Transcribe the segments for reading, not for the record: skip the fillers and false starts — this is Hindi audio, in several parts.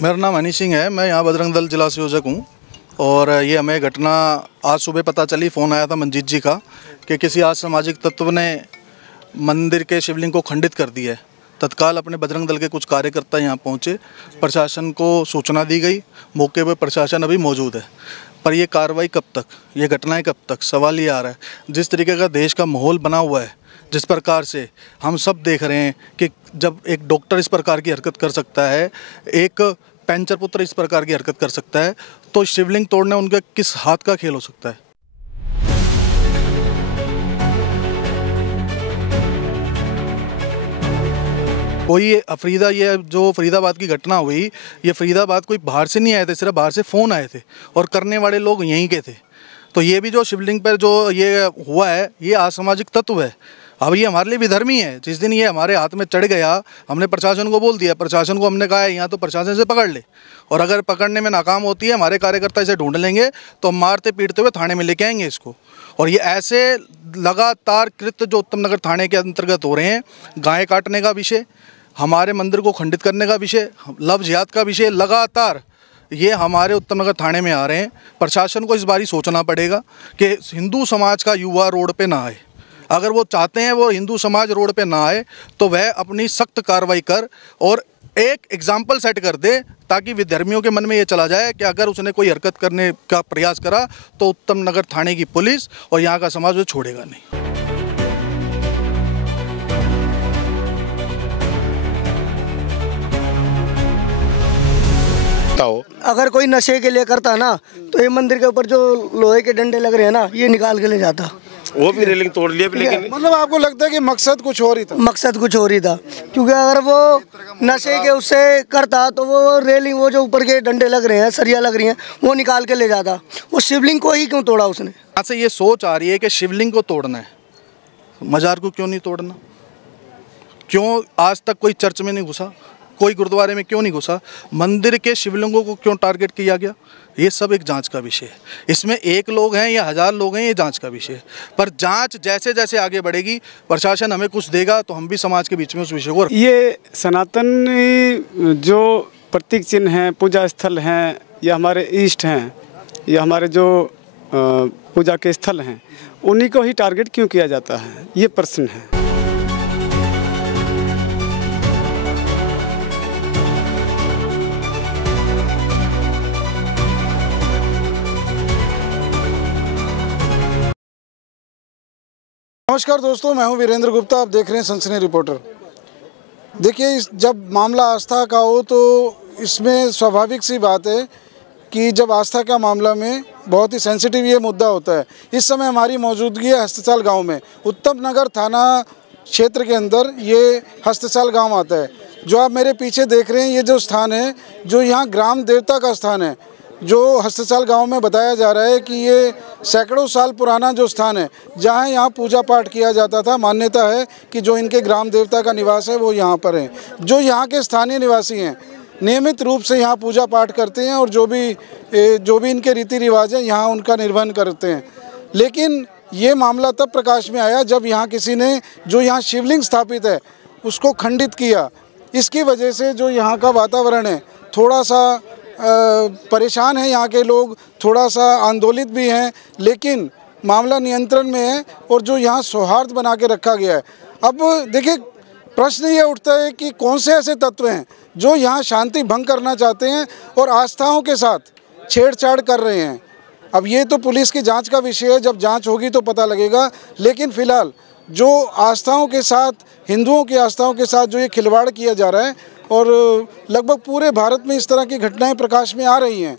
मेरा नाम हनी सिंह है। मैं यहाँ बजरंग दल जिला संयोजक हूँ और ये हमें घटना आज सुबह पता चली, फ़ोन आया था मंजीत जी का कि किसी असामाजिक तत्व ने मंदिर के शिवलिंग को खंडित कर दिया है। तत्काल अपने बजरंग दल के कुछ कार्यकर्ता यहाँ पहुँचे, प्रशासन को सूचना दी गई। मौके पर प्रशासन अभी मौजूद है, पर ये कार्रवाई कब तक, ये घटनाएं कब तक, सवाल ये आ रहा है। जिस तरीके का देश का माहौल बना हुआ है, जिस प्रकार से हम सब देख रहे हैं कि जब एक डॉक्टर इस प्रकार की हरकत कर सकता है, एक पैंचर पुत्र इस प्रकार की हरकत कर सकता है, तो शिवलिंग तोड़ना उनका किस हाथ का खेल हो सकता है। कोई अफरीदा, ये जो फरीदाबाद की घटना हुई, ये फरीदाबाद कोई बाहर से नहीं आए थे, सिर्फ बाहर से फ़ोन आए थे और करने वाले लोग यहीं के थे। तो ये भी जो शिवलिंग पर जो ये हुआ है, ये असामाजिक तत्व है। अब ये हमारे लिए विधर्मी है। जिस दिन ये हमारे हाथ में चढ़ गया, हमने प्रशासन को बोल दिया, प्रशासन को हमने कहा है यहाँ तो प्रशासन से पकड़ ले, और अगर पकड़ने में नाकाम होती है, हमारे कार्यकर्ता इसे ढूंढ लेंगे तो हम मारते पीटते हुए थाने में लेके आएंगे इसको। और ये ऐसे लगातार कृत्य जो उत्तम नगर थाने के अंतर्गत हो रहे हैं, गाय काटने का विषय, हमारे मंदिर को खंडित करने का विषय, लव जिहाद का विषय, लगातार ये हमारे उत्तम नगर थाने में आ रहे हैं। प्रशासन को इस बारी सोचना पड़ेगा कि हिंदू समाज का युवा रोड पे ना आए। अगर वो चाहते हैं वो हिंदू समाज रोड पे ना आए, तो वह अपनी सख्त कार्रवाई कर और एक एग्जाम्पल सेट कर दे, ताकि विधर्मियों के मन में ये चला जाए कि अगर उसने कोई हरकत करने का प्रयास करा तो उत्तम नगर थाने की पुलिस और यहाँ का समाज वो छोड़ेगा नहीं। अगर कोई नशे के लिए करता ना, तो ये मंदिर के ऊपर जो लोहे के डंडे लग रहे हैं ना, ये निकाल के ले जाता। वो भी रेलिंग तोड़ लिया, लेकिन मतलब आपको लगता है कि मकसद कुछ और ही था? मकसद कुछ और ही था, क्योंकि अगर वो नशे के उससे करता तो वो रेलिंग, वो जो ऊपर के डंडे लग रहे हैं, सरिया लग रही हैं, वो निकाल के ले जाता। वो शिवलिंग को ही क्यों तोड़ा उसने? यहाँ से ये सोच आ रही है कि शिवलिंग को तोड़ना है, मजार को क्यों नहीं तोड़ना? क्यों आज तक कोई चर्च में नहीं घुसा, कोई गुरुद्वारे में क्यों नहीं घुसा, मंदिर के शिवलिंगों को क्यों टारगेट किया गया? ये सब एक जांच का विषय है। इसमें एक लोग हैं या 1000 लोग हैं, ये जांच का विषय है। पर जांच जैसे जैसे आगे बढ़ेगी, प्रशासन हमें कुछ देगा तो हम भी समाज के बीच में उस विषय को। ये सनातन जो प्रतीक चिन्ह हैं, पूजा स्थल हैं, या हमारे ईष्ट हैं, या हमारे जो पूजा के स्थल हैं, उन्हीं को ही टारगेट क्यों किया जाता है, ये प्रश्न है। नमस्कार दोस्तों, मैं हूं वीरेंद्र गुप्ता। आप देख रहे हैं सनसनी रिपोर्टर। देखिए, जब मामला आस्था का हो तो इसमें स्वाभाविक सी बात है कि जब आस्था का मामला में बहुत ही सेंसिटिव ये मुद्दा होता है। इस समय हमारी मौजूदगी है हस्तसाल गांव में। उत्तम नगर थाना क्षेत्र के अंदर ये हस्तसाल गांव आता है। जो आप मेरे पीछे देख रहे हैं, ये जो स्थान है, जो यहाँ ग्राम देवता का स्थान है, जो हस्तसाल गांव में बताया जा रहा है कि ये सैकड़ों साल पुराना जो स्थान है, जहां यहाँ पूजा पाठ किया जाता था। मान्यता है कि जो इनके ग्राम देवता का निवास है वो यहाँ पर है। जो यहाँ के स्थानीय निवासी हैं, नियमित रूप से यहाँ पूजा पाठ करते हैं और जो भी इनके रीति रिवाज हैं, यहाँ उनका निर्वहन करते हैं। लेकिन ये मामला तब प्रकाश में आया जब यहाँ किसी ने जो यहाँ शिवलिंग स्थापित है उसको खंडित किया। इसकी वजह से जो यहाँ का वातावरण है, थोड़ा सा परेशान है, यहाँ के लोग थोड़ा सा आंदोलित भी हैं, लेकिन मामला नियंत्रण में है और जो यहाँ सौहार्द बना के रखा गया है। अब देखिए, प्रश्न ये उठता है कि कौन से ऐसे तत्व हैं जो यहाँ शांति भंग करना चाहते हैं और आस्थाओं के साथ छेड़छाड़ कर रहे हैं। अब ये तो पुलिस की जांच का विषय है, जब जांच होगी तो पता लगेगा। लेकिन फिलहाल जो आस्थाओं के साथ, हिंदुओं की आस्थाओं के साथ जो ये खिलवाड़ किया जा रहा है, और लगभग पूरे भारत में इस तरह की घटनाएं प्रकाश में आ रही हैं,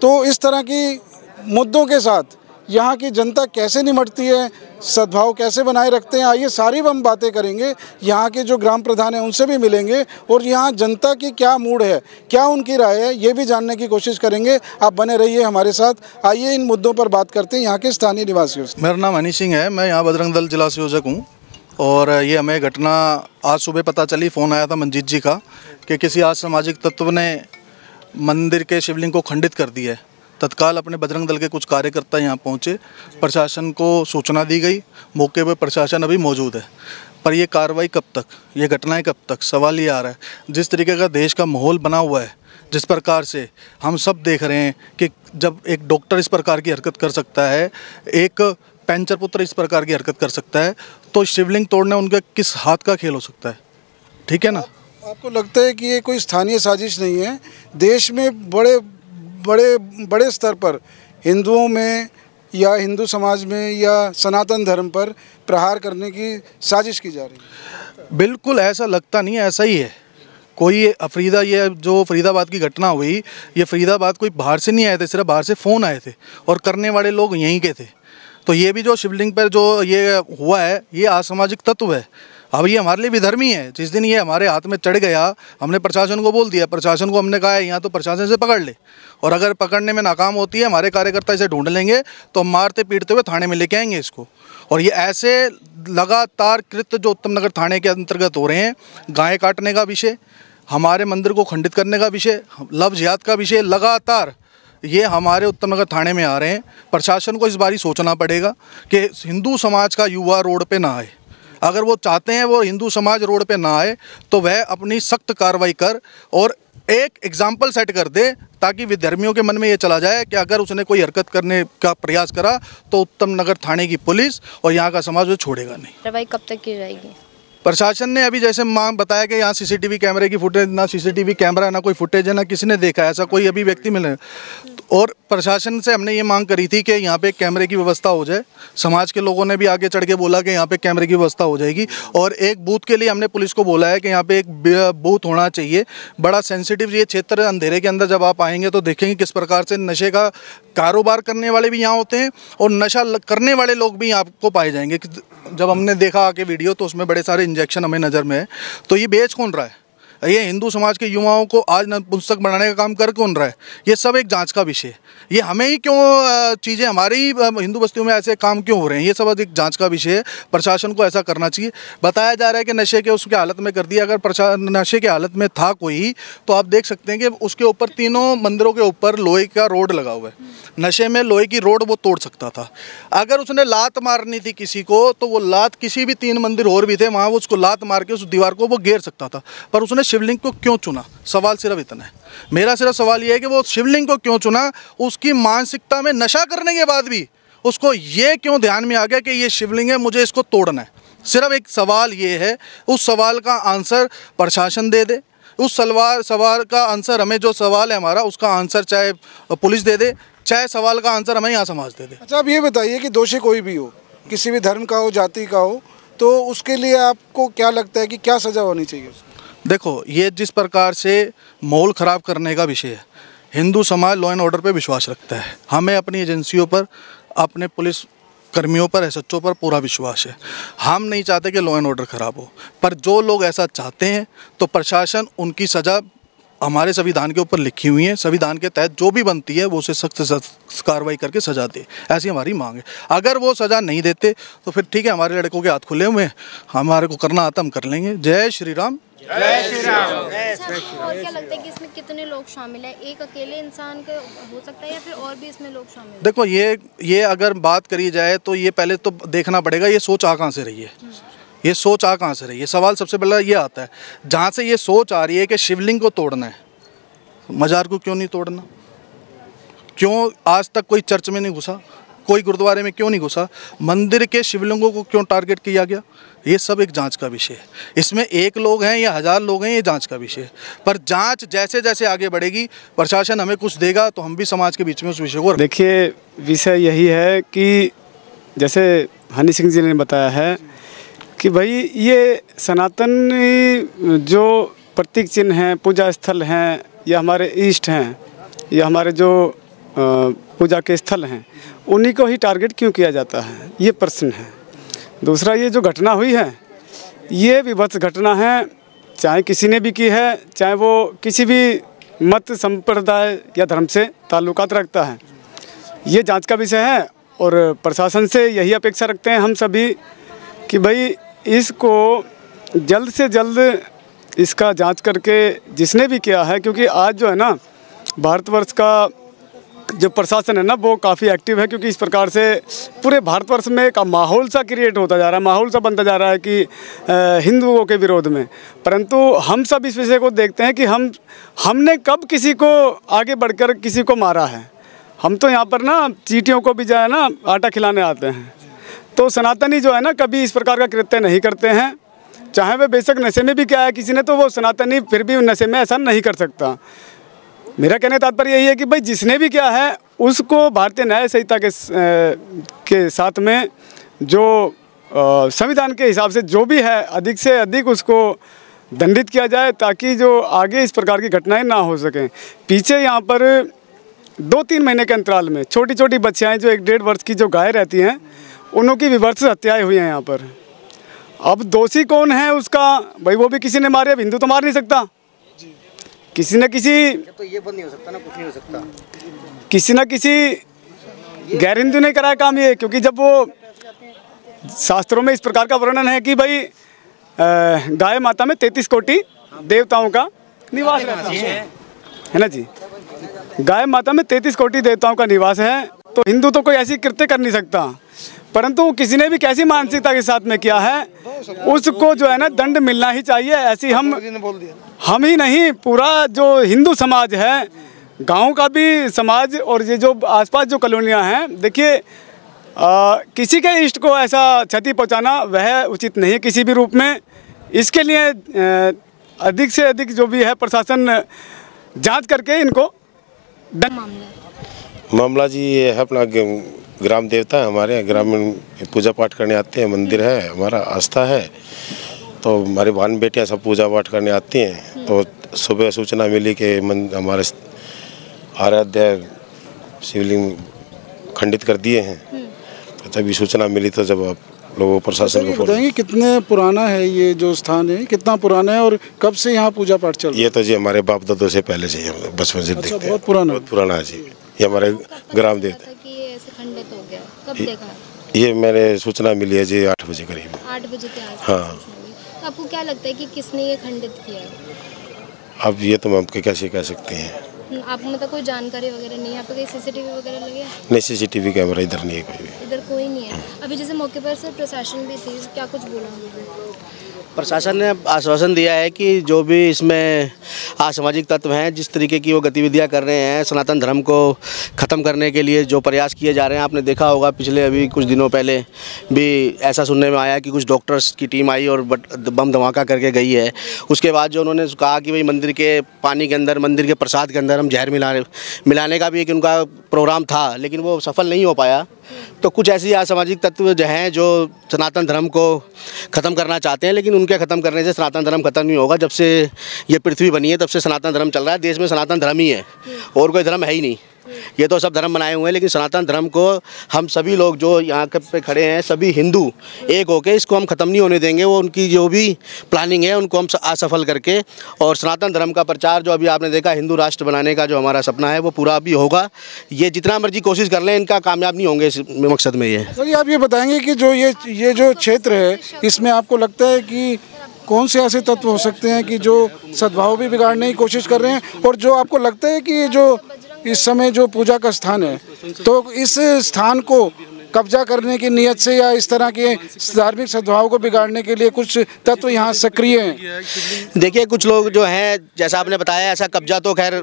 तो इस तरह की मुद्दों के साथ यहाँ की जनता कैसे निपटती है, सद्भाव कैसे बनाए रखते हैं, आइए सारी हम बातें करेंगे। यहाँ के जो ग्राम प्रधान हैं उनसे भी मिलेंगे और यहाँ जनता की क्या मूड है, क्या उनकी राय है, ये भी जानने की कोशिश करेंगे। आप बने रहिए हमारे साथ। आइए इन मुद्दों पर बात करते हैं यहाँ के स्थानीय निवासियों से। मेरा नाम हनी सिंह है। मैं यहाँ बजरंग दल जिला संयोजक हूँ और ये हमें घटना आज सुबह पता चली, फ़ोन आया था मंजीत जी का कि किसी असामाजिक तत्व ने मंदिर के शिवलिंग को खंडित कर दिया है। तत्काल अपने बजरंग दल के कुछ कार्यकर्ता यहाँ पहुँचे, प्रशासन को सूचना दी गई। मौके पर प्रशासन अभी मौजूद है, पर ये कार्रवाई कब तक, ये घटनाएं कब तक, सवाल ये आ रहा है। जिस तरीके का देश का माहौल बना हुआ है, जिस प्रकार से हम सब देख रहे हैं कि जब एक डॉक्टर इस प्रकार की हरकत कर सकता है, एक पैंचर पुत्र इस प्रकार की हरकत कर सकता है, तो शिवलिंग तोड़ना उनका किस हाथ का खेल हो सकता है? ठीक है ना। आपको लगता है कि ये कोई स्थानीय साजिश नहीं है? देश में बड़े बड़े बड़े स्तर पर हिंदुओं में या हिंदू समाज में या सनातन धर्म पर प्रहार करने की साजिश की जा रही है। बिल्कुल ऐसा लगता नहीं है, ऐसा ही है। कोई ये जो फरीदाबाद की घटना हुई, ये फरीदाबाद कोई बाहर से नहीं आए थे, सिर्फ बाहर से फ़ोन आए थे और करने वाले लोग यहीं के थे। तो ये भी जो शिवलिंग पर जो ये हुआ है, ये असामाजिक तत्व है। अब ये हमारे लिए विधर्मी है। जिस दिन ये हमारे हाथ में चढ़ गया, हमने प्रशासन को बोल दिया, प्रशासन को हमने कहा है यहाँ तो प्रशासन से पकड़ ले, और अगर पकड़ने में नाकाम होती है, हमारे कार्यकर्ता इसे ढूंढ लेंगे तो मारते पीटते हुए थाने में लेके आएंगे इसको। और ये ऐसे लगातार कृत्य जो उत्तम नगर थाने के अंतर्गत हो रहे हैं, गाय काटने का विषय, हमारे मंदिर को खंडित करने का विषय, लव जिहाद का विषय, लगातार ये हमारे उत्तम नगर थाने में आ रहे हैं। प्रशासन को इस बारी सोचना पड़ेगा कि हिंदू समाज का युवा रोड पे ना आए। अगर वो चाहते हैं वो हिंदू समाज रोड पे ना आए, तो वह अपनी सख्त कार्रवाई कर और एक एग्जाम्पल सेट कर दे, ताकि विधर्मियों के मन में ये चला जाए कि अगर उसने कोई हरकत करने का प्रयास करा तो उत्तम नगर थाने की पुलिस और यहाँ का समाज वो छोड़ेगा नहीं। कार्रवाई कब तक की जाएगी? प्रशासन ने अभी जैसे मांग बताया कि यहाँ सीसीटीवी कैमरे की फुटेज, ना सीसीटीवी कैमरा, ना कोई फुटेज है, ना किसी ने देखा, ऐसा कोई अभी व्यक्ति मिले। और प्रशासन से हमने ये मांग करी थी कि यहाँ पे कैमरे की व्यवस्था हो जाए। समाज के लोगों ने भी आगे चढ़ के बोला कि यहाँ पे कैमरे की व्यवस्था हो जाएगी। और एक बूथ के लिए हमने पुलिस को बोला है कि यहाँ पे एक बूथ होना चाहिए। बड़ा सेंसिटिव ये क्षेत्र, अंधेरे के अंदर जब आप आएंगे तो देखेंगे किस प्रकार से नशे का कारोबार करने वाले भी यहाँ होते हैं और नशा करने वाले लोग भी आपको पाए जाएंगे। जब हमने देखा आके वीडियो तो उसमें बड़े सारे इंजेक्शन हमें नज़र में है। तो ये बेच कौन रहा है? ये हिंदू समाज के युवाओं को आज नपुंसक बनाने का काम कर कौन रहा है? ये सब एक जांच का विषय है। ये हमें ही क्यों चीज़ें, हमारी ही हिंदू बस्तियों में ऐसे काम क्यों हो रहे हैं, ये सब एक जांच का विषय है। प्रशासन को ऐसा करना चाहिए। बताया जा रहा है कि नशे के उसके हालत में कर दिया। अगर नशे के हालत में था कोई, तो आप देख सकते हैं कि उसके ऊपर तीनों मंदिरों के ऊपर लोहे का रोड लगा हुआ है। नशे में लोहे की रोड वो तोड़ सकता था। अगर उसने लात मारनी थी किसी को, तो वो लात किसी भी 3 मंदिर और भी थे वहाँ, वो उसको लात मार के उस दीवार को वो घेर सकता था। पर उसने शिवलिंग को क्यों चुना? सवाल सिर्फ इतना है। मेरा सिर्फ सवाल ये है कि वो शिवलिंग को क्यों चुना? उसकी मानसिकता में नशा करने के बाद भी उसको ये क्यों ध्यान में आ गया कि ये शिवलिंग है, मुझे इसको तोड़ना है? सिर्फ एक सवाल ये है। उस सवाल का आंसर प्रशासन दे दे। उस सवाल का आंसर हमें, जो सवाल है हमारा, उसका आंसर चाहे पुलिस दे दे, चाहे सवाल का आंसर हमें यहाँ समाज दे दे। अच्छा, आप ये बताइए कि दोषी कोई भी हो, किसी भी धर्म का हो, जाति का हो, तो उसके लिए आपको क्या लगता है कि क्या सज़ा होनी चाहिए? देखो, ये जिस प्रकार से माहौल ख़राब करने का विषय है, हिंदू समाज लॉ एंड ऑर्डर पे विश्वास रखता है। हमें अपनी एजेंसियों पर, अपने पुलिस कर्मियों पर, एसएचओ पर पूरा विश्वास है। हम नहीं चाहते कि लॉ एंड ऑर्डर ख़राब हो, पर जो लोग ऐसा चाहते हैं तो प्रशासन उनकी सज़ा हमारे संविधान के ऊपर लिखी हुई है। संविधान के तहत जो भी बनती है वो उसे सख्त कार्रवाई करके सज़ा दे, ऐसी हमारी मांग है। अगर वो सज़ा नहीं देते तो फिर ठीक है, हमारे लड़कों के हाथ खुले हुए हैं, हमारे को करना आता हम कर लेंगे। जय श्री राम। जय श्री राम। और क्या लगता है कि इसमें कितने लोग शामिल हैं? एक अकेले इंसान का हो सकता है या फिर और भी इसमें लोग शामिल हैं? देखो, ये अगर बात करी जाए तो ये पहले तो देखना पड़ेगा ये सोच आ कहाँ से रही है। ये सोच आ कहाँ से रही है? सवाल सबसे पहला ये आता है। जहाँ से ये सोच आ रही है कि शिवलिंग को तोड़ना है, मजार को क्यों नहीं तोड़ना? क्यों आज तक कोई चर्च में नहीं घुसा? कोई गुरुद्वारे में क्यों नहीं घुसा? मंदिर के शिवलिंगों को क्यों टारगेट किया गया? ये सब एक जांच का विषय है। इसमें 1 लोग हैं या 1000 लोग हैं, ये जांच का विषय है। पर जांच जैसे जैसे आगे बढ़ेगी, प्रशासन हमें कुछ देगा तो हम भी समाज के बीच में उस विषय को। देखिए, विषय यही है कि जैसे हनी सिंह जी ने बताया है कि भाई ये सनातन जो प्रतीक चिन्ह हैं, पूजा स्थल हैं, या हमारे ईष्ट हैं, या हमारे जो पूजा के स्थल हैं, उन्हीं को ही टारगेट क्यों किया जाता है, ये प्रश्न है। दूसरा, ये जो घटना हुई है, ये विभत्स घटना है, चाहे किसी ने भी की है, चाहे वो किसी भी मत, संप्रदाय या धर्म से ताल्लुकात रखता है। ये जांच का विषय है और प्रशासन से यही अपेक्षा रखते हैं हम सभी कि भाई इसको जल्द से जल्द इसका जांच करके जिसने भी किया है, क्योंकि आज जो है ना, भारतवर्ष का जो प्रशासन है ना वो काफ़ी एक्टिव है, क्योंकि इस प्रकार से पूरे भारतवर्ष में एक माहौल सा क्रिएट होता जा रहा है, माहौल सा बनता जा रहा है कि हिंदुओं के विरोध में। परंतु हम सब इस विषय को देखते हैं कि हमने कब किसी को आगे बढ़कर किसी को मारा है। हम तो यहाँ पर ना चींटियों को भी जो है ना आटा खिलाने आते हैं। तो सनातनी जो है ना कभी इस प्रकार का कृत्य नहीं करते हैं, चाहे वे बेशक नशे में भी क्या है किसी ने, तो वो सनातनी फिर भी नशे में ऐसा नहीं कर सकता। मेरा कहने का तात्पर्य यही है कि भाई जिसने भी क्या है उसको भारतीय न्याय संहिता के साथ में जो संविधान के हिसाब से जो भी है अधिक से अधिक उसको दंडित किया जाए, ताकि जो आगे इस प्रकार की घटनाएं ना हो सकें। पीछे यहाँ पर 2-3 महीने के अंतराल में छोटी छोटी बच्चियाँ जो 1-1.5 वर्ष की जो गाय रहती हैं उनकी विभत्स हत्याएँ हुई हैं यहाँ पर। अब दोषी कौन है उसका, भाई वो भी किसी ने मारे, अब हिंदू तो मार नहीं सकता, किसी न किसी तो ये बंद नहीं हो सकता ना, कुछ नहीं हो सकता, किसी न किसी गैर हिंदू ने कराया काम ये। क्योंकि जब वो शास्त्रों में इस प्रकार का वर्णन है कि भाई गाय माता में 33 कोटि देवताओं का निवास रहता है ना जी, गाय माता में 33 कोटि देवताओं का निवास है, तो हिंदू तो कोई ऐसी कृत्य कर नहीं सकता। परंतु किसी ने भी कैसी मानसिकता के साथ में किया है उसको जो है ना दंड मिलना ही चाहिए। ऐसी हम ही नहीं, पूरा जो हिंदू समाज है, गांव का भी समाज और ये जो आसपास जो कॉलोनियां हैं, देखिए किसी के इष्ट को ऐसा क्षति पहुंचाना वह उचित नहीं है किसी भी रूप में। इसके लिए अधिक से अधिक जो भी है प्रशासन जांच करके इनको मामला जी ये है अपना ग्राम देवता है हमारे, ग्रामीण पूजा पाठ करने आते हैं, मंदिर है हमारा, आस्था है, तो हमारी बहन बेटियां सब पूजा पाठ करने आती हैं। तो सुबह सूचना मिली कि हमारे आराध्य शिवलिंग खंडित कर दिए हैं, तो तभी सूचना मिली। तो जब आप लोगों प्रशासन को बताएंगे कितने पुराना है ये जो स्थान है, कितना पुराना है और कब से यहाँ पूजा पाठ चल रहा है? ये तो जी हमारे बाप दादों से पहले से ही हम बचपन से देखते हैं। बहुत पुराना, बहुत पुराना है जी, ये हमारे ग्राम देवता। खंडित हो गया कब देखा? ये मैंने सूचना मिली है जी 8 बजे करीब। 8 बजे के आसपास? हाँ। तो आपको क्या लगता है कि किसने ये खंडित किया? अब ये तो हम कैसे कह सकते हैं, आपको मतलब कोई जानकारी वगैरह नहीं है? यहाँ पे कोई सीसीटीवी वगैरह लगे? नहीं, सीसीटीवी कैमरा इधर नहीं है कोई भी। इधर कोई नहीं है। अभी जैसे मौके पर सर प्रशासन भी थी, क्या कुछ बोला? प्रशासन ने आश्वासन दिया है कि जो भी इसमें असामाजिक तत्व हैं, जिस तरीके की वो गतिविधियां कर रहे हैं, सनातन धर्म को ख़त्म करने के लिए जो प्रयास किए जा रहे हैं, आपने देखा होगा पिछले अभी कुछ दिनों पहले भी ऐसा सुनने में आया कि कुछ डॉक्टर्स की टीम आई और बम धमाका करके गई है। उसके बाद जो उन्होंने कहा कि भाई मंदिर के पानी के अंदर, मंदिर के प्रसाद के अंदर हम जहर मिलाने का भी एक उनका प्रोग्राम था, लेकिन वो सफल नहीं हो पाया। तो कुछ ऐसी असामाजिक तत्व जो हैं जो सनातन धर्म को ख़त्म करना चाहते हैं, लेकिन उनके ख़त्म करने से सनातन धर्म ख़त्म नहीं होगा। जब से ये पृथ्वी बनी है तब से सनातन धर्म चल रहा है, देश में सनातन धर्म ही है और कोई धर्म है ही नहीं। ये तो सब धर्म बनाए हुए हैं, लेकिन सनातन धर्म को हम सभी लोग जो यहाँ पे खड़े हैं, सभी हिंदू एक होके इसको हम ख़त्म नहीं होने देंगे। वो उनकी जो भी प्लानिंग है उनको हम असफल करके, और सनातन धर्म का प्रचार जो अभी आपने देखा, हिंदू राष्ट्र बनाने का जो हमारा सपना है वो पूरा भी होगा। ये जितना मर्जी कोशिश कर लें, इनका कामयाब नहीं होंगे इस मकसद में। ये सर आप ये बताएंगे कि जो ये जो क्षेत्र है, इसमें आपको लगता है कि कौन से ऐसे तत्व हो सकते हैं कि जो सद्भाव भी बिगाड़ने की कोशिश कर रहे हैं, और जो आपको लगता है कि जो इस समय जो पूजा का स्थान है, तो इस स्थान को कब्जा करने की नीयत से या इस तरह के धार्मिक सद्भाव को बिगाड़ने के लिए कुछ तत्व यहाँ सक्रिय हैं? देखिए, कुछ लोग जो हैं, जैसा आपने बताया, ऐसा कब्जा तो खैर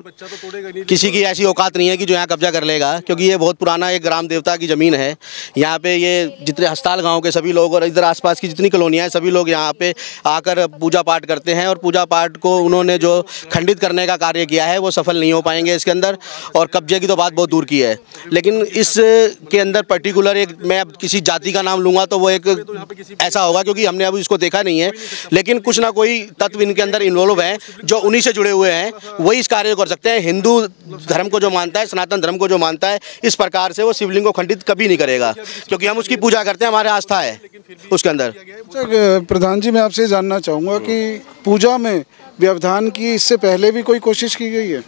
किसी की ऐसी औकात नहीं है कि जो यहाँ कब्जा कर लेगा, क्योंकि ये बहुत पुराना एक ग्राम देवता की ज़मीन है। यहाँ पे ये जितने हस्ताल गांव के सभी लोग और इधर आसपास की जितनी कॉलोनियाँ हैं, सभी लोग यहाँ पे आकर पूजा पाठ करते हैं, और पूजा पाठ को उन्होंने जो खंडित करने का कार्य किया है वो सफल नहीं हो पाएंगे इसके अंदर। और कब्जे की तो बात बहुत दूर की है, लेकिन इसके अंदर पर्टिकुलर मैं अब किसी जाति का नाम लूँगा तो वो एक ऐसा होगा, क्योंकि हमने अभी इसको देखा नहीं है, लेकिन कुछ ना कोई तत्व इनके अंदर इन्वॉल्व हैं जो उन्हीं से जुड़े हुए हैं, वही इस कार्य को कर सकते हैं। हिंदू धर्म को जो मानता है, सनातन धर्म को जो मानता है, इस प्रकार से वो शिवलिंग को खंडित कभी नहीं करेगा, क्योंकि हम उसकी पूजा करते हैं, हमारे आस्था है उसके अंदर। प्रधान जी, मैं आपसे जानना चाहूँगा कि पूजा में व्यवधान की इससे पहले भी कोई कोशिश की गई है?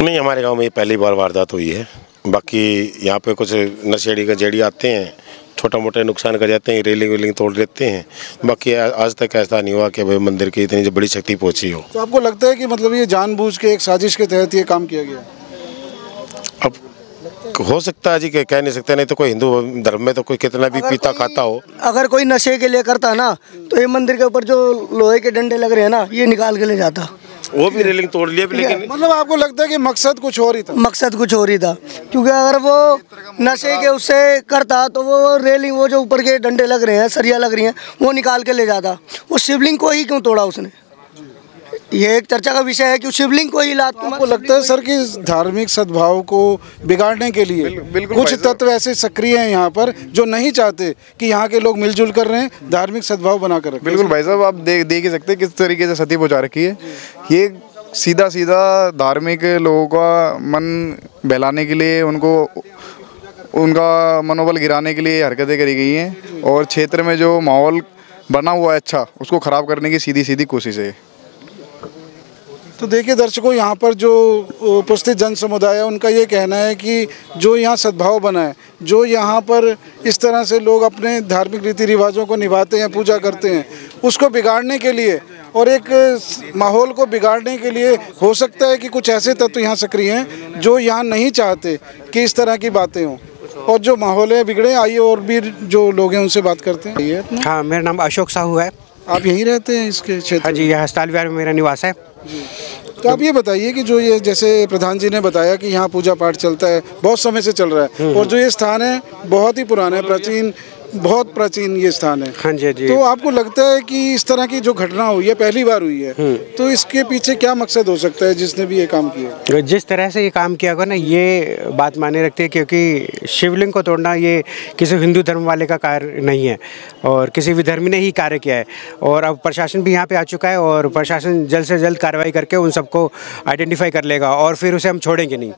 नहीं, हमारे गांव में ये पहली बार वारदात हुई है। बाकी यहाँ पे कुछ नशेड़ी गजेड़ी आते हैं, छोटा मोटे नुकसान कर जाते हैं, रेलिंग वेलिंग तोड़ देते हैं। बाकी आज तक ऐसा नहीं हुआ कि भाई मंदिर की इतनी बड़ी शक्ति पहुँची हो। तो आपको लगता है कि मतलब ये जानबूझ के एक साजिश के तहत ये काम किया गया? अब हो सकता है जी, कह नहीं सकते, नहीं तो कोई हिंदू धर्म में तो कोई कितना भी पीता खाता हो। अगर कोई नशे के लिए करता ना तो ये मंदिर के ऊपर जो लोहे के डंडे लग रहे हैं ना, ये निकाल के ले जाता। वो भी रेलिंग तोड़ लिया, लेकिन मतलब आपको लगता है कि मकसद कुछ और ही था? मकसद कुछ और ही था, क्योंकि अगर वो नशे के उससे करता तो वो रेलिंग, वो जो ऊपर के डंडे लग रहे हैं, सरिया लग रही हैं, वो निकाल के ले जाता। वो शिवलिंग को ही क्यों तोड़ा उसने? ये एक चर्चा का विषय है कि शिवलिंग को ही लात। आपको लगता है सर कि धार्मिक सद्भाव को बिगाड़ने के लिए कुछ तत्व ऐसे सक्रिय हैं यहाँ पर जो नहीं चाहते कि यहाँ के लोग मिलजुल कर रहे हैं, धार्मिक सद्भाव बना कर रखें? बिल्कुल भाई साहब, आप देख ही सकते हैं किस तरीके से सती पहुँचा रखी है। ये सीधा सीधा धार्मिक लोगों का मन बहलाने के लिए, उनका मनोबल गिराने के लिए हरकतें करी गई हैं, और क्षेत्र में जो माहौल बना हुआ है अच्छा, उसको ख़राब करने की सीधी सीधी कोशिश है। तो देखिए दर्शकों, यहाँ पर जो उपस्थित जन समुदाय है उनका ये कहना है कि जो यहाँ सद्भाव बना है, जो यहाँ पर इस तरह से लोग अपने धार्मिक रीति रिवाजों को निभाते हैं, पूजा करते हैं, उसको बिगाड़ने के लिए और एक माहौल को बिगाड़ने के लिए हो सकता है कि कुछ ऐसे तत्व यहाँ सक्रिय हैं जो यहाँ नहीं चाहते कि इस तरह की बातें हों और जो माहौल है बिगड़े। आइए और भी जो लोग हैं उनसे बात करते हैं। हाँ, मेरा नाम अशोक साहू है। आप यहीं रहते हैं इसके क्षेत्र? हाँ जी, यह हस्ताल विहार में मेरा निवास है। तो आप ये बताइए कि जो ये जैसे प्रधान जी ने बताया कि यहाँ पूजा पाठ चलता है, बहुत समय से चल रहा है, और जो ये स्थान है बहुत ही पुराना है, प्राचीन, बहुत प्राचीन ये स्थान है। हाँ जी जी। तो आपको लगता है कि इस तरह की जो घटना हुई है, पहली बार हुई है, तो इसके पीछे क्या मकसद हो सकता है जिसने भी ये काम किया? जिस तरह से ये काम किया होगा ना, ये बात माने रखती है, क्योंकि शिवलिंग को तोड़ना ये किसी हिंदू धर्म वाले का कार्य नहीं है और किसी भी धर्मी ने ही कार्य किया है। और अब प्रशासन भी यहाँ पे आ चुका है और प्रशासन जल्द से जल्द कार्रवाई करके उन सबको आइडेंटिफाई कर लेगा और फिर उसे हम छोड़ेंगे नहीं।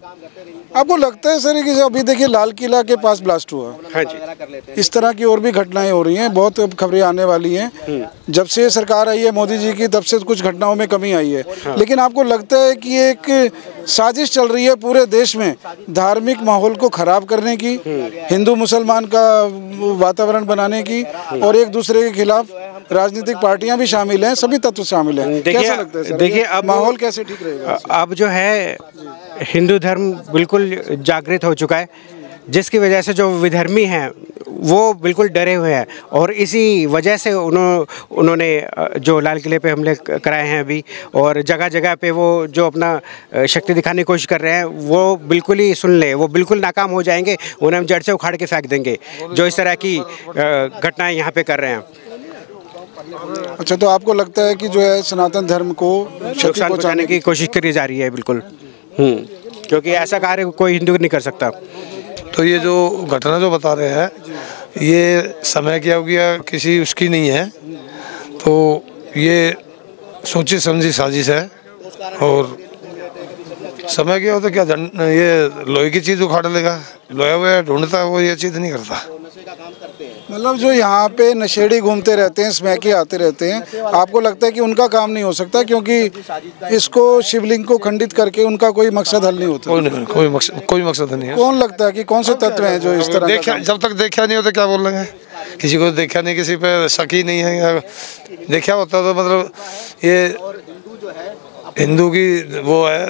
आपको लगता है सर कि अभी देखिए लाल किला के पास ब्लास्ट हुआ? हाँ जी। इस तरह की और भी घटनाएं हो रही हैं, बहुत खबरें आने वाली हैं। जब से सरकार आई है मोदी जी की, तब से कुछ घटनाओं में कमी आई है। हाँ। लेकिन आपको लगता है कि एक साजिश चल रही है पूरे देश में धार्मिक माहौल को खराब करने की, हिंदू मुसलमान का वातावरण बनाने की, और एक दूसरे के खिलाफ राजनीतिक पार्टियां भी शामिल हैं, सभी तत्व शामिल हैं? कैसा लगता है सर? देखिए अब माहौल कैसे ठीक रहेगा? अब जो है हिंदू धर्म बिल्कुल जागृत हो चुका है, जिसकी वजह से जो विधर्मी हैं वो बिल्कुल डरे हुए हैं, और इसी वजह से उन्होंने जो लाल किले पे हमले कराए हैं अभी, और जगह जगह पे वो जो अपना शक्ति दिखाने की कोशिश कर रहे हैं, वो बिल्कुल ही सुन ले, वो बिल्कुल नाकाम हो जाएंगे। उन्हें हम जड़ से उखाड़ के फेंक देंगे जो इस तरह की घटनाएं यहाँ पे कर रहे हैं। अच्छा, तो आपको लगता है कि जो है सनातन धर्म को नुकसान पहुँचाने की कोशिश करी जा रही है? बिल्कुल, क्योंकि ऐसा कार्य कोई हिंदू नहीं कर सकता। तो ये जो घटना जो बता रहे हैं, ये समय की अवज्ञा किसी उसकी नहीं है, तो ये सोची समझी साजिश है। और समय क्या होता, क्या ये लोहे की चीज़ उखाड़ लेगा, लोहा हुआ ढूंढता है, वो ये चीज़ नहीं करता। मतलब जो यहाँ पे नशेड़ी घूमते रहते हैं, स्मैकी आते रहते हैं, आपको लगता है कि उनका काम नहीं हो सकता क्योंकि इसको शिवलिंग को खंडित करके उनका कोई मकसद हल नहीं होता? कोई मकसद नहीं है। कौन लगता है कि कौन से तत्व हैं जो इस तरह? देखा, जब तक देखा नहीं होता क्या बोल रहे हैं? किसी को देखा नहीं, किसी पे शक ही नहीं है। देखा होता तो मतलब ये हिंदू की वो है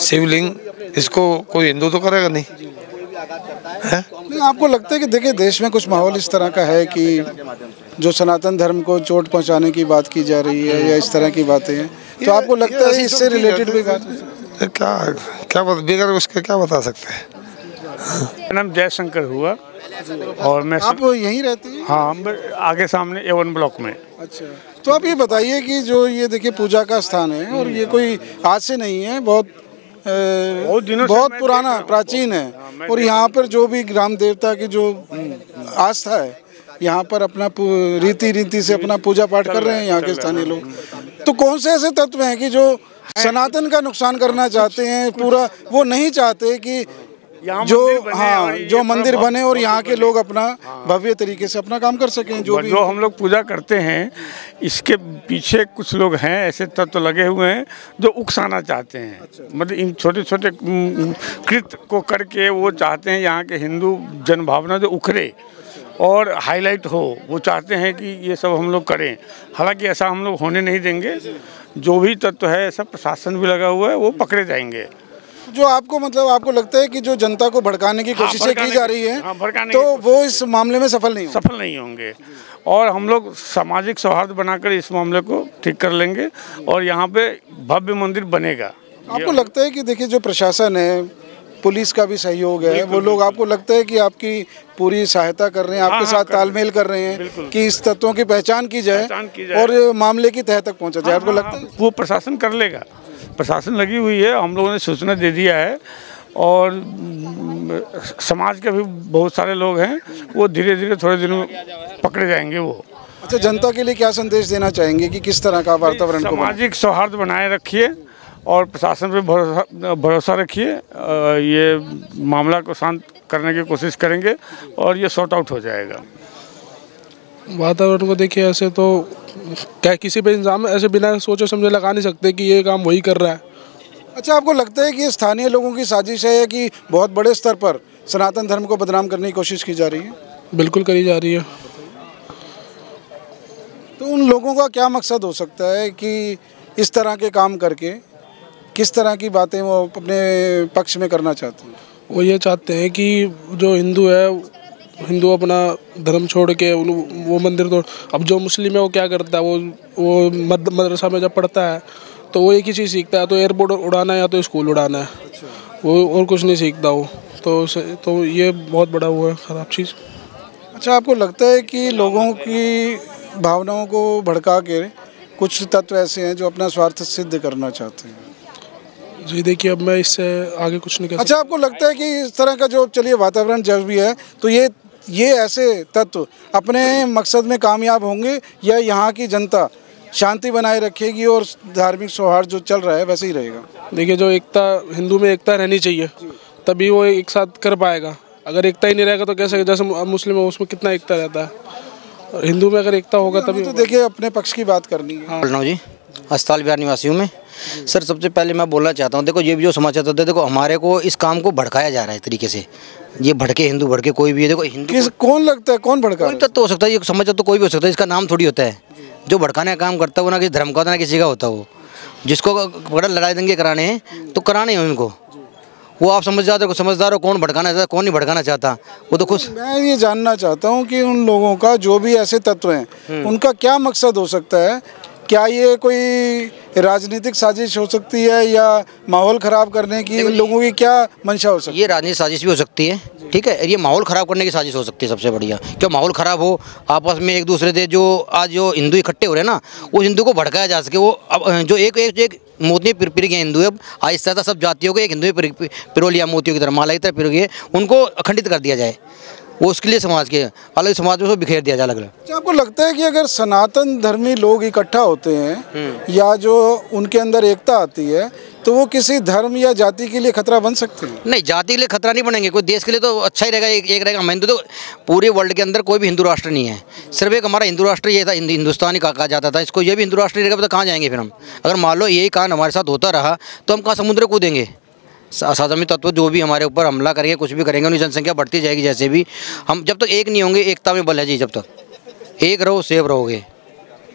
शिवलिंग, इसको कोई हिंदू तो करेगा नहीं है? नहीं, आपको लगता है कि देखिए देश में कुछ माहौल इस तरह का है कि जो सनातन धर्म को चोट पहुंचाने की बात की जा रही है या इस तरह की बातें हैं, तो आपको लगता है इससे रिलेटेड भी बात? क्या बगैर उसके क्या बता सकते हैं? मेरा नाम जयशंकर हुआ और मैं आप यहीं रहते हैं? हाँ, आगे सामने A1 ब्लॉक में। अच्छा, तो आप ये बताइए कि जो ये देखिए पूजा का स्थान है और ये कोई आज से नहीं है, बहुत पुराना प्राचीन है, और यहाँ पर जो भी ग्राम देवता की जो आस्था है, यहाँ पर अपना रीति से अपना पूजा पाठ कर रहे हैं यहाँ के स्थानीय लोग। तो कौन से ऐसे तत्व हैं कि जो सनातन का नुकसान करना चाहते हैं, पूरा वो नहीं चाहते कि जो मंदिर बने और यहाँ के लोग अपना भव्य तरीके से अपना काम कर सकें? जो हम लोग पूजा करते हैं, इसके पीछे कुछ लोग हैं ऐसे तत्व लगे हुए हैं जो उकसाना चाहते हैं। मतलब इन छोटे छोटे कृत्य को करके वो चाहते हैं यहाँ के हिंदू जनभावना जो उखरे और हाईलाइट हो, वो चाहते हैं कि ये सब हम लोग करें। हालांकि ऐसा हम लोग होने नहीं देंगे। जो भी तत्व है, सब प्रशासन भी लगा हुआ है, वो पकड़े जाएंगे। जो आपको मतलब आपको लगता है कि जो जनता को भड़काने की कोशिशें की जा रही है तो वो इस मामले में सफल नहीं होंगे और हम लोग सामाजिक सौहार्द बनाकर इस मामले को ठीक कर लेंगे और यहाँ पे भव्य मंदिर बनेगा। आपको लगता है कि देखिए जो प्रशासन है, पुलिस का भी सहयोग है, वो लोग आपको लगता है कि आपकी पूरी सहायता कर रहे हैं, आपके साथ तालमेल कर रहे हैं कि इस तत्वों की पहचान की जाए और मामले की तह तक पहुँचा जाए? आपको लगता है वो प्रशासन कर लेगा, प्रशासन लगी हुई है, हम लोगों ने सूचना दे दिया है और समाज के भी बहुत सारे लोग हैं, वो धीरे धीरे थोड़े दिनों में पकड़े जाएंगे वो। अच्छा, जनता के लिए क्या संदेश देना चाहेंगे कि किस तरह का वातावरण को सामाजिक सौहार्द बनाए रखिए और प्रशासन पे भरोसा रखिए, ये मामला को शांत करने की कोशिश करेंगे और ये सॉर्ट आउट हो जाएगा। वातावरण को देखिए ऐसे तो क्या किसी पे इंजाम ऐसे बिना सोचे समझे लगा नहीं सकते कि ये काम वही कर रहा है। अच्छा, आपको लगता है कि स्थानीय लोगों की साजिश है कि बहुत बड़े स्तर पर सनातन धर्म को बदनाम करने की कोशिश की जा रही है? बिल्कुल करी जा रही है। तो उन लोगों का क्या मकसद हो सकता है कि इस तरह के काम करके किस तरह की बातें वो अपने पक्ष में करना चाहते हैं? वो ये चाहते हैं कि जो हिंदू है, हिंदू अपना धर्म छोड़ के वो मंदिर तो, अब जो मुस्लिम है वो क्या करता है, वो मदरसा में जब पढ़ता है तो वो एक ही चीज़ सीखता है, तो एयरपोर्ट उड़ाना है या तो स्कूल उड़ाना है, वो और कुछ नहीं सीखता वो। तो ये बहुत बड़ा वो है ख़राब चीज़। अच्छा, आपको लगता है कि लोगों की भावनाओं को भड़का के कुछ तत्व ऐसे हैं जो अपना स्वार्थ सिद्ध करना चाहते हैं? जी देखिए, अब मैं इससे आगे कुछ नहीं कह सकता। अच्छा, आपको लगता है कि इस तरह का जो चलिए वातावरण जब भी है तो ये ऐसे तत्व अपने मकसद में कामयाब होंगे या यहाँ की जनता शांति बनाए रखेगी और धार्मिक सौहार्द जो चल रहा है वैसे ही रहेगा? देखिए, जो एकता, हिंदू में एकता रहनी चाहिए तभी वो एक साथ कर पाएगा। अगर एकता ही नहीं रहेगा तो कैसे, जैसे मुस्लिम है उसमें कितना एकता रहता है, और हिंदू में अगर एकता होगा तभी तो देखिए अपने पक्ष की बात करनी है। बोल रहा हूँ जी, अस्ताल बिहार निवासियों में। सर, सबसे पहले मैं बोलना चाहता हूँ, देखो ये भी जो समाचार होते हैं, देखो हमारे को इस काम को भड़काया जा रहा है तरीके से, ये भड़के हिंदू भड़के कोई भी है। देखो हिंदू कौन लगता है, कौन भड़का? कोई तत्व हो सकता है, ये समाचार तो कोई भी हो सकता है, इसका नाम थोड़ी होता है। जो भड़काने का काम करता है वो ना किसी धर्म का होता है ना किसी का होता है। वो जिसको बड़ा लड़ाई दंगे कराने हैं तो कराने हैं उनको, वो आप समझदार हो कौन भड़काना चाहता कौन नहीं भड़काना चाहता, वो तो खुश। मैं ये जानना चाहता हूँ कि उन लोगों का जो भी ऐसे तत्व हैं उनका क्या मकसद हो सकता है? क्या ये कोई राजनीतिक साजिश हो सकती है या माहौल ख़राब करने की इन लोगों की क्या मंशा हो सकती है? ये राजनीतिक साजिश भी हो सकती है, ठीक है, ये माहौल ख़राब करने की साजिश हो सकती है सबसे बढ़िया। क्यों माहौल ख़राब हो, आपस में एक दूसरे से जो आज जो हिंदू इकट्ठे हो रहे हैं ना, उस हिंदू को भड़काया जा सके। वो अब जो एक मोती पिर गए हिंदू, अब आहिस्ता आहिस्ता सब जातियों को एक हिंदू पिरो लिया, मोतियों की तरह माला की तरह पिरो गए, उनको अखंडित कर दिया जाए। वो उसके लिए समाज के अलग समाज में उसको बिखेर दिया जाए अलग अलग। आपको लगता है कि अगर सनातन धर्मी लोग इकट्ठा होते हैं या जो उनके अंदर एकता आती है तो वो किसी धर्म या जाति के लिए खतरा बन सकते हैं? नहीं, जाति के लिए खतरा नहीं बनेंगे, कोई देश के लिए तो अच्छा ही रहेगा, एक रहेगा। हिंदू तो पूरे वर्ल्ड के अंदर कोई भी हिंदू राष्ट्र नहीं है, सिर्फ एक हमारा हिंदू राष्ट्र ये था, हिंदुस्तान ही कहा जाता था। इसको ये भी हिंदू राष्ट्र नहीं रहेगा तो कहाँ जाएंगे फिर हम? अगर मान लो यही कांड हमारे साथ होता रहा तो हम कहाँ समुद्र कूदेंगे? असाधमी तत्व जो भी हमारे ऊपर हमला करेंगे, कुछ भी करेंगे, उनकी जनसंख्या बढ़ती जाएगी। जैसे भी हम जब तक एक नहीं होंगे, एकता में बल है जी, जब तक एक रहो सेव रहोगे।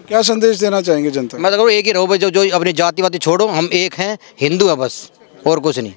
क्या संदेश देना चाहेंगे जनता? मैं तो कहूँ एक ही रहो भाई, जो अपनी जाति वाति छोड़ो, हम एक हैं, हिंदू है बस, और कुछ नहीं।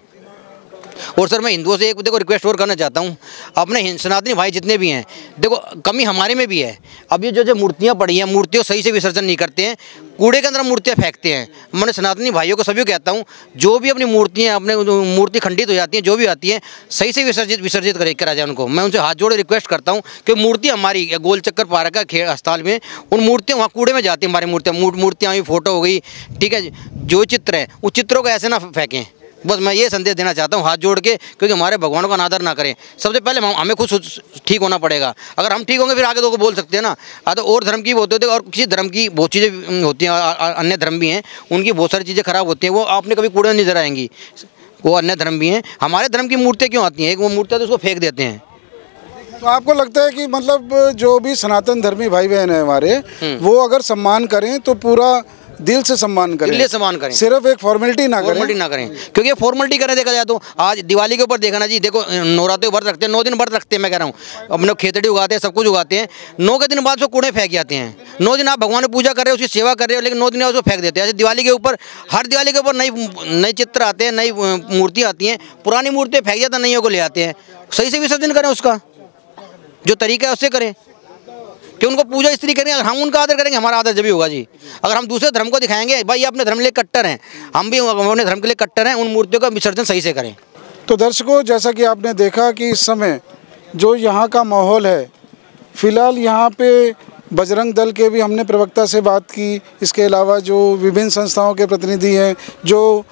और सर मैं हिंदुओं से एक देखो रिक्वेस्ट और करना चाहता हूँ, अपने सनातनी भाई जितने भी हैं, देखो कमी हमारे में भी है। अब ये जो मूर्तियाँ पड़ी हैं, मूर्तियों सही से विसर्जन नहीं करते हैं, कूड़े के अंदर मूर्तियाँ फेंकते हैं। मैंने सनातनी भाइयों को सभी कहता हूँ, जो भी अपनी मूर्तियाँ अपने मूर्ति खंडित हो जाती हैं, जो भी आती हैं, सही से विसर्जित करा जाए उनको। मैं उनसे हाथ जोड़े रिक्वेस्ट करता हूँ कि मूर्ति हमारी गोल चक्कर पार्क का खेल अस्पताल में उन मूर्तियाँ वहाँ कूड़े में जाती हैं। हमारी मूर्तियाँ हुई, फोटो हो गई, ठीक है, जो चित्र हैं उस चित्रों को ऐसे ना फेंकें। बस मैं ये संदेश देना चाहता हूँ हाथ जोड़ के, क्योंकि हमारे भगवानों का अनादर ना करें। सबसे पहले हमें खुद ठीक होना पड़ेगा। अगर हम ठीक होंगे फिर आगे तो बोल सकते हैं ना। तो और धर्म की होते और किसी धर्म की बहुत चीज़ें होती हैं, अन्य धर्म भी हैं, उनकी बहुत सारी चीज़ें खराब होती हैं, वो आपने कभी कूड़े नजर आएंगी। वो अन्य धर्म भी हैं, हमारे धर्म की मूर्तियाँ क्यों आती हैं? एक वो मूर्तियाँ तो उसको फेंक देते हैं। तो आपको लगता है कि मतलब जो भी सनातन धर्मी भाई बहन है हमारे, वो अगर सम्मान करें तो पूरा दिल से सम्मान करें, दिल से सम्मान करें, सिर्फ एक फॉर्मेलिटी ना करें, क्योंकि ये फॉर्मेलिटी करें देखा जाए तो आज दिवाली के ऊपर देखा ना जी, देखो नवरात्रि व्रत रखते हैं, 9 दिन व्रत रखते हैं, मैं कह रहा हूँ अपने खेतड़ी उगाते हैं, सब कुछ उगाते हैं, 9 के दिन बाद उसको कूड़े फेंक जाते हैं। 9 दिन आप भगवान की पूजा कर रहे हो, उसकी सेवा कर रहे हो, लेकिन 9 दिन उसको फेंक देते हैं। ऐसे दिवाली के ऊपर, हर दिवाली के ऊपर नई चित्र आते हैं, नई मूर्ति आती हैं, पुरानी मूर्तियाँ फेंक जाते हैं, नईयों को ले आते हैं। सही से विसर्जन करें, उसका जो तरीका है उससे करें, कि उनको पूजा इस तरीके करें। अगर हम उनका आदर करेंगे, हमारा आदर जब भी होगा जी। अगर हम दूसरे धर्म को दिखाएंगे भाई ये अपने धर्म के लिए कट्टर हैं, हम भी अपने धर्म के लिए कट्टर हैं, उन मूर्तियों का विसर्जन सही से करें। तो दर्शकों, जैसा कि आपने देखा कि इस समय जो यहाँ का माहौल है, फिलहाल यहाँ पे बजरंग दल के भी हमने प्रवक्ता से बात की, इसके अलावा जो विभिन्न संस्थाओं के प्रतिनिधि हैं, जो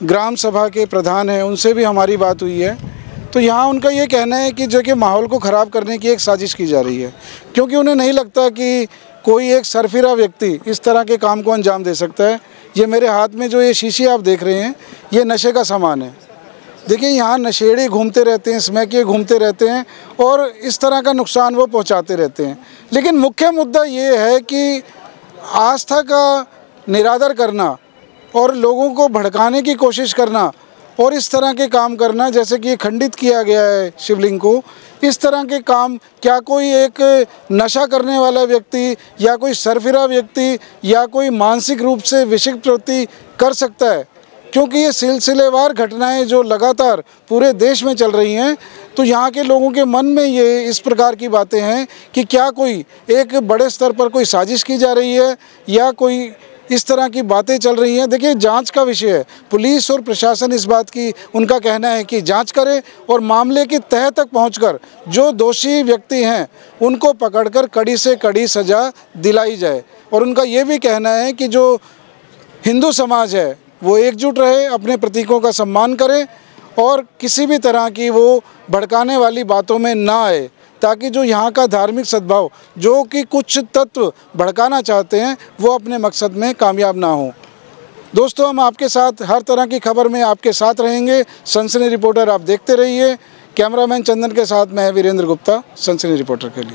ग्राम सभा के प्रधान हैं, उनसे भी हमारी बात हुई है। तो यहाँ उनका ये कहना है कि जो कि माहौल को ख़राब करने की एक साजिश की जा रही है, क्योंकि उन्हें नहीं लगता कि कोई एक सरफिरा व्यक्ति इस तरह के काम को अंजाम दे सकता है। ये मेरे हाथ में जो ये शीशी आप देख रहे हैं, ये नशे का सामान है। देखिए, यहाँ नशेड़ी घूमते रहते हैं, स्मैकिए घूमते रहते हैं और इस तरह का नुकसान वो पहुँचाते रहते हैं। लेकिन मुख्य मुद्दा ये है कि आस्था का निरादर करना और लोगों को भड़काने की कोशिश करना और इस तरह के काम करना, जैसे कि ये खंडित किया गया है शिवलिंग को, इस तरह के काम क्या कोई एक नशा करने वाला व्यक्ति या कोई सरफिरा व्यक्ति या कोई मानसिक रूप से विक्षिप्त व्यक्ति कर सकता है? क्योंकि ये सिलसिलेवार घटनाएं जो लगातार पूरे देश में चल रही हैं, तो यहाँ के लोगों के मन में ये इस प्रकार की बातें हैं कि क्या कोई एक बड़े स्तर पर कोई साजिश की जा रही है या कोई इस तरह की बातें चल रही हैं। देखिए, जांच का विषय है, पुलिस और प्रशासन इस बात की, उनका कहना है कि जांच करे और मामले की तह तक पहुंचकर जो दोषी व्यक्ति हैं उनको पकड़कर कड़ी से कड़ी सज़ा दिलाई जाए। और उनका ये भी कहना है कि जो हिंदू समाज है वो एकजुट रहे, अपने प्रतीकों का सम्मान करे और किसी भी तरह की वो भड़काने वाली बातों में ना आए, ताकि जो यहाँ का धार्मिक सद्भाव जो कि कुछ तत्व भड़काना चाहते हैं वो अपने मकसद में कामयाब ना हो। दोस्तों, हम आपके साथ हर तरह की खबर में आपके साथ रहेंगे। सनसनी रिपोर्टर आप देखते रहिए। कैमरामैन चंदन के साथ मैं वीरेंद्र गुप्ता, सनसनी रिपोर्टर के लिए।